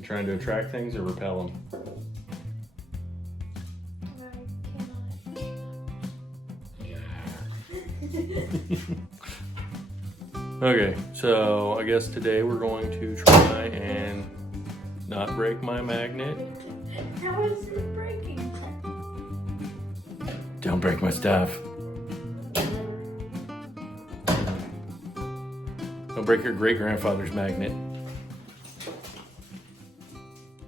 You trying to attract things or repel them? Okay, so I guess today we're going to try and not break my magnet. How is it breaking? Don't break my stuff. Don't break your great-grandfather's magnet.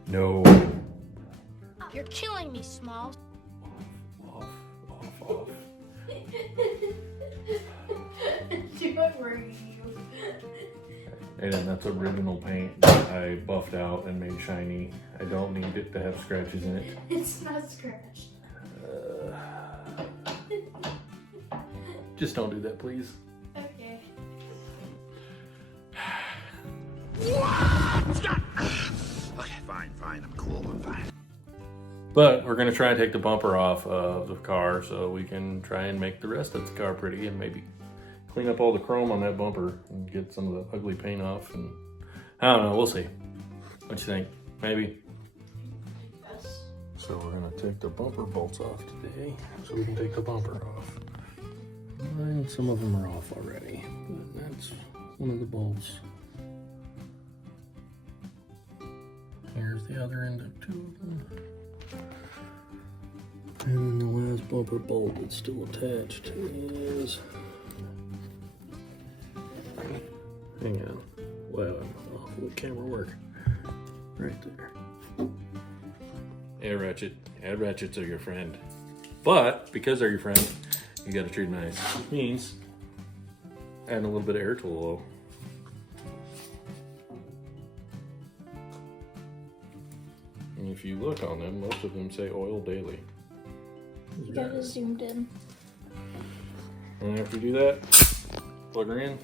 No. You're killing me, Smalls. Off. She went worrying you. And that's original paint that I buffed out and made shiny. I don't need it to have scratches in it. It's not scratched. Just don't do that, please. Okay. Okay, fine, I'm cool, I'm fine. But we're gonna try and take the bumper off of the car so we can try and make the rest of the car pretty and maybe clean up all the chrome on that bumper and get some of the ugly paint off. And I don't know, we'll see. What you think? Maybe? Yes. So we're gonna take the bumper bolts off today so we can take the bumper off. And some of them are off already, but that's one of the bolts. Here's the other end of two of them. And then the last bumper bolt that's still attached is... Hang on. Wow, I'm off with camera work. Right there. Add ratchets are your friend. But, because they're your friend, you gotta treat them nice. Which means adding a little bit of air tool though. And if you look on them, most of them say oil daily. You got it zoomed in. And after you do that, plug her in,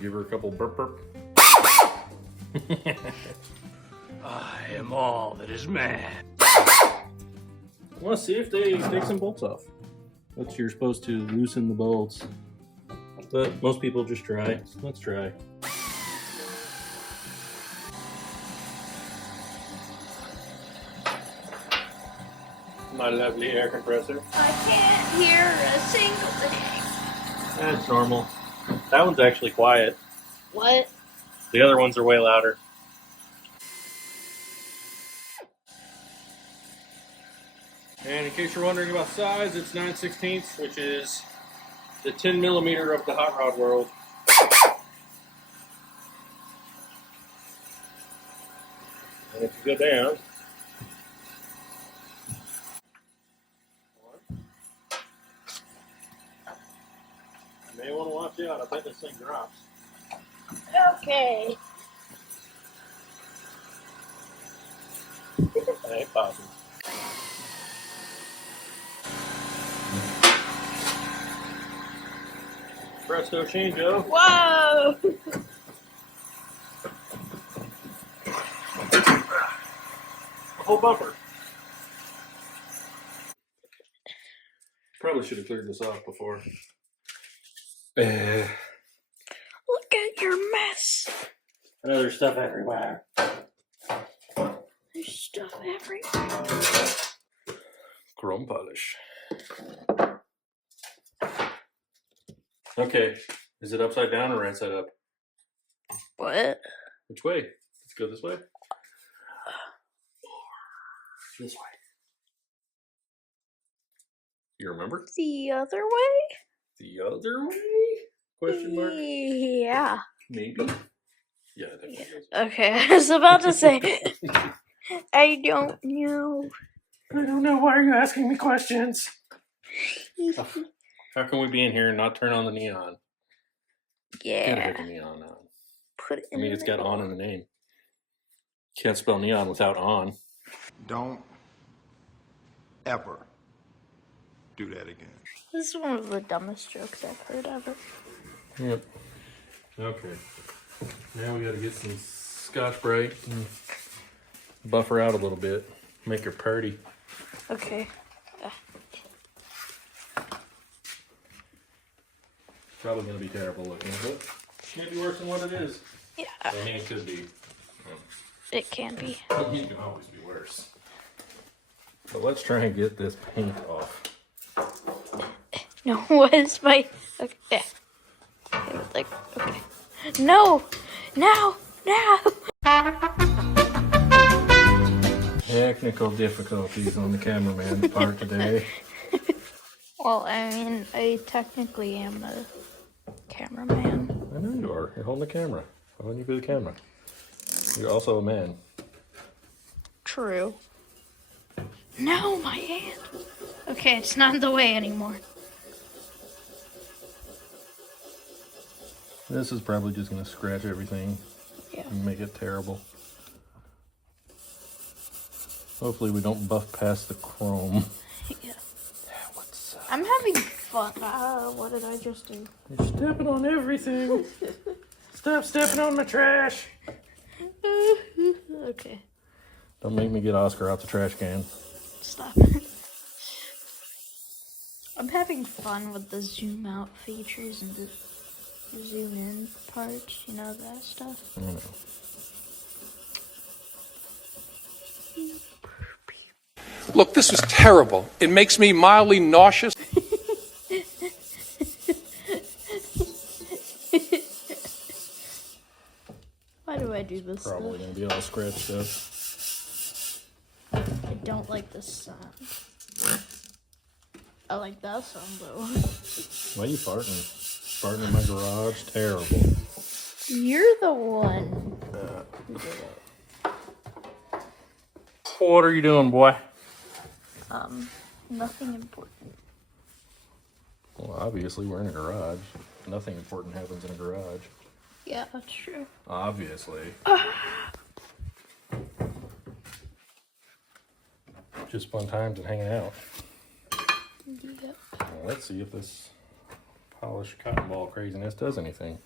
give her a couple burp. I am all that is man. Let's see if they take some bolts off. But you're supposed to loosen the bolts. But most people just try. Let's try. My lovely air compressor. I can't hear a single thing. That's normal. That one's actually quiet. What? The other ones are way louder. And in case you're wondering about size, it's 9/16, which is the 10 millimeter of the hot rod world. And if you go down, you may want to watch out. I bet this thing drops. Okay. That ain't possible. Presto changeo. Whoa! Whole bumper. Probably should have cleared this off before. Look at your mess. I know there's stuff everywhere. There's stuff everywhere. Chrome polish. Okay, is it upside down or right side up? What? Which way? Let's go this way. This way. You remember? The other way? The other way? Question mark? Yeah. Maybe. Yeah, definitely. Is. Okay, I was about to say. I don't know. I don't know. Why are you asking me questions? How can we be in here and not turn on the neon? Yeah. Gotta put the neon on. Put it in It's got middle. on in the name. Can't spell neon without on. Don't ever do that again. This is one of the dumbest jokes I've heard ever. Yep. Okay. Now we gotta get some Scotch-Brite and buffer out a little bit. Make her purty. Okay. Probably gonna be terrible looking, but can't be worse than what it is. Yeah. I mean, it could be. It can be. It can always be worse. So let's try and get this paint off. No, what is my... Okay, yeah. Okay, like, okay. No! Now! Now! Technical difficulties on the cameraman's part today. Well, I mean, I technically am a cameraman. I know you are. You're holding the camera. Why wouldn't you be the camera? You're also a man. True. No, my hand. Okay, it's not in the way anymore. This is probably just going to scratch everything and make it terrible. Hopefully we don't buff past the chrome. Yeah. What's up? I'm having fun. What did I just do? You're stepping on everything. Stop stepping on my trash. Okay. Don't make me get Oscar out the trash can. Stop. I'm having fun with the zoom out features and the zoom in parts, you know, that stuff. I know. Look, this is terrible. It makes me mildly nauseous. Why do I do this Probably stuff? going to be all scratched up. I don't like this sound. I like that sound though. Why are you farting? Farting in my garage? Terrible. You're the one. Who did it. What are you doing, boy? Nothing important. Well, obviously we're in a garage. Nothing important happens in a garage. Yeah, that's true. Obviously. Just fun times and hanging out. Yep. Well, let's see if this polished cotton ball craziness does anything.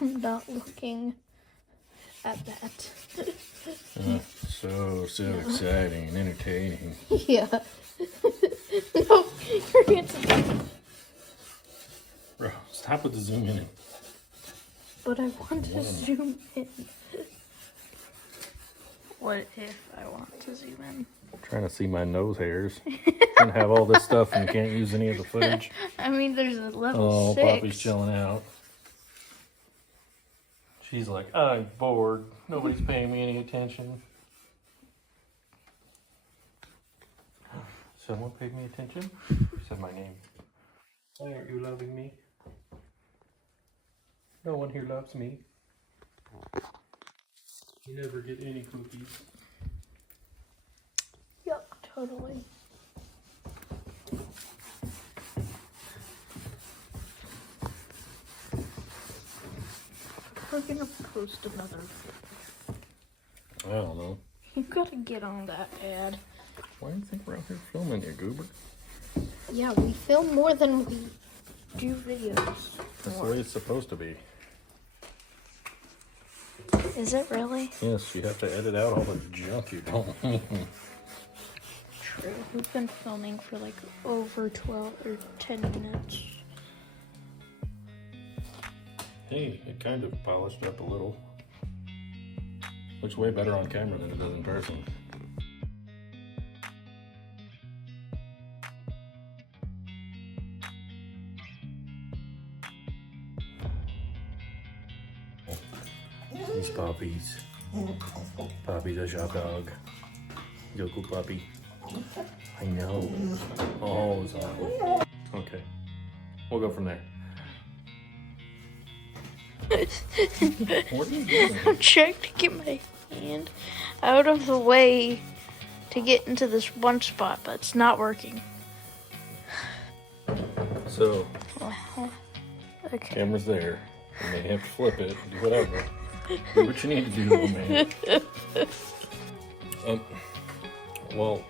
I'm not looking at that. So exciting and entertaining. Yeah. No, your hands are... Bro, stop with the zoom in. But I want to zoom in. What if I want to zoom in? I'm trying to see my nose hairs. And have all this stuff and you can't use any of the footage. I mean, there's a level Oh, 6. Poppy's chilling out. She's like, I'm bored. Nobody's paying me any attention. Someone paid me attention? Who said my name? Why aren't you loving me? No one here loves me. You never get any cookies. Yep, totally. We're gonna post another. I don't know. You gotta get on that ad. Why do you think we're out here filming, you goober? Yeah, we film more than we do videos. That's the way it's supposed to be. Is it really? Yes, you have to edit out all the junk you don't need. True. We've been filming for like over 12 or 10 minutes. Hey, it kind of polished up a little. Looks way better on camera than it does in person. These puppies. Poppy's a shop dog. Yoku puppy. I know. Oh, it's awful. Okay. We'll go from there. What are you doing? I'm trying to get my hand out of the way to get into this one spot, but it's not working. So, Okay. camera's there. You may have to flip it, do whatever. Do what you need to do, little man. Well,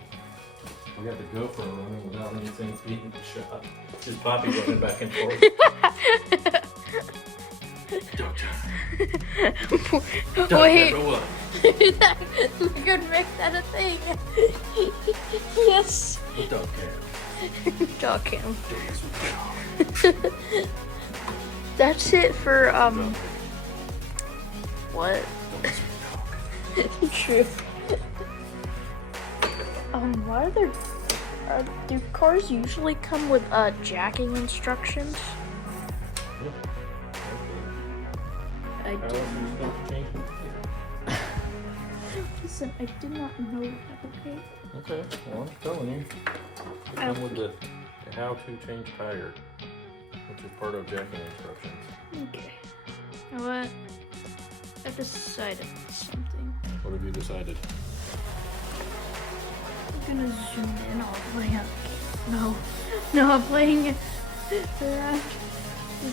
we got the GoPro running without anything being shot. Just Poppy running back and forth. Wait, Number one. we're gonna make that a thing. Yes. The dog cam. Dog cam. That's it for What? True. Why are there? Do cars usually come with jacking instructions? I did not. Listen, I did not know that. Okay. Okay, well, I'm telling you. They come with the how to change tire, which is part of jacking instructions. Okay. You know what? I've decided something. What have you decided? I'm gonna zoom in all the way up. No, I'm playing the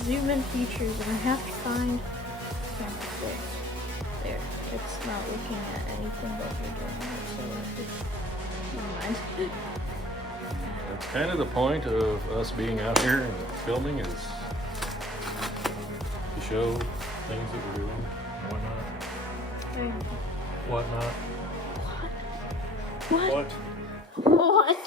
zoom in features and I have to find there. It's not looking at anything that you're doing, so never mind. That's kind of the point of us being out here and filming, is to show things that we're doing and whatnot. Okay. Whatnot. What? What?